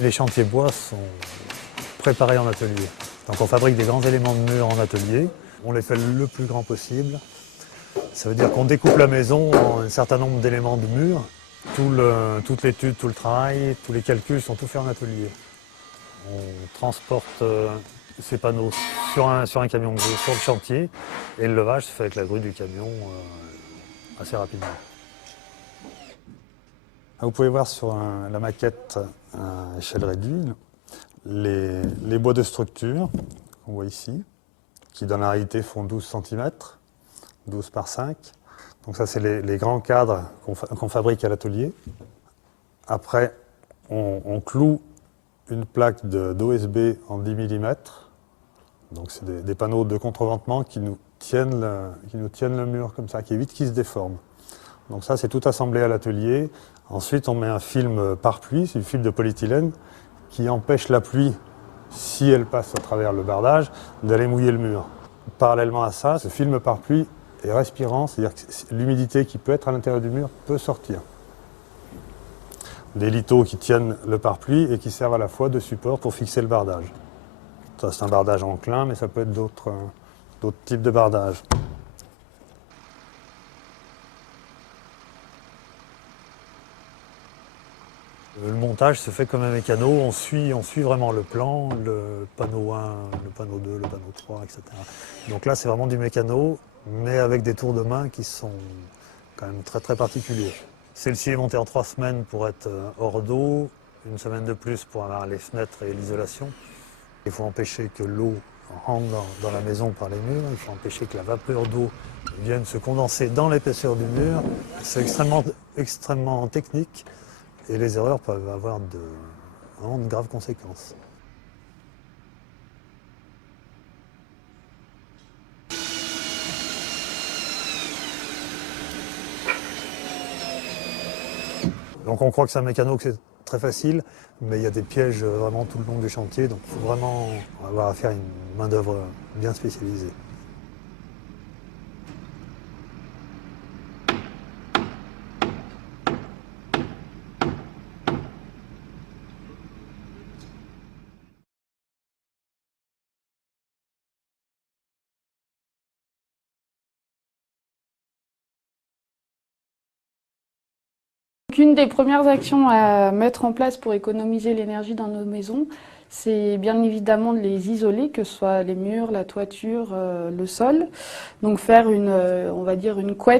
Les chantiers bois sont préparés en atelier. Donc on fabrique des grands éléments de mur en atelier. On les fait le plus grand possible. Ça veut dire qu'on découpe la maison en un certain nombre d'éléments de mur. Toute l'étude, tout le travail, tous les calculs sont tout faits en atelier. On transporte ces panneaux sur un camion gros sur le chantier et le levage se fait avec la grue du camion assez rapidement. Vous pouvez voir sur la maquette à échelle réduite les bois de structure qu'on voit ici, qui dans la réalité font 12 cm, 12 par 5. Donc ça c'est les grands cadres qu'on fabrique à l'atelier. Après on cloue une plaque d'OSB en 10 mm. Donc c'est des panneaux de contreventement qui nous tiennent le mur comme ça, qui évitent qu'il se déforme. Donc ça c'est tout assemblé à l'atelier. Ensuite on met un film pare-pluie, c'est une fibre de polyéthylène qui empêche la pluie, si elle passe à travers le bardage, d'aller mouiller le mur. Parallèlement à ça, ce film pare-pluie est respirant, c'est-à-dire que l'humidité qui peut être à l'intérieur du mur peut sortir. Des lithos qui tiennent le pare-pluie et qui servent à la fois de support pour fixer le bardage. Ça c'est un bardage enclin, mais ça peut être d'autres types de bardage. Le montage se fait comme un mécano, on suit vraiment le plan, le panneau 1, le panneau 2, le panneau 3, etc. Donc là c'est vraiment du mécano, mais avec des tours de main qui sont quand même très très particuliers. Celle-ci est montée en 3 semaines pour être hors d'eau, une semaine de plus pour avoir les fenêtres et l'isolation. Il faut empêcher que l'eau rentre dans la maison par les murs, il faut empêcher que la vapeur d'eau vienne se condenser dans l'épaisseur du mur. C'est extrêmement technique. Et les erreurs peuvent avoir vraiment de graves conséquences. Donc on croit que c'est un mécano, que c'est très facile, mais il y a des pièges vraiment tout le long du chantier, donc il faut vraiment avoir affaire à une main-d'œuvre bien spécialisée. Une des premières actions à mettre en place pour économiser l'énergie dans nos maisons, c'est bien évidemment de les isoler, que ce soit les murs, la toiture, le sol. Donc faire on va dire une couette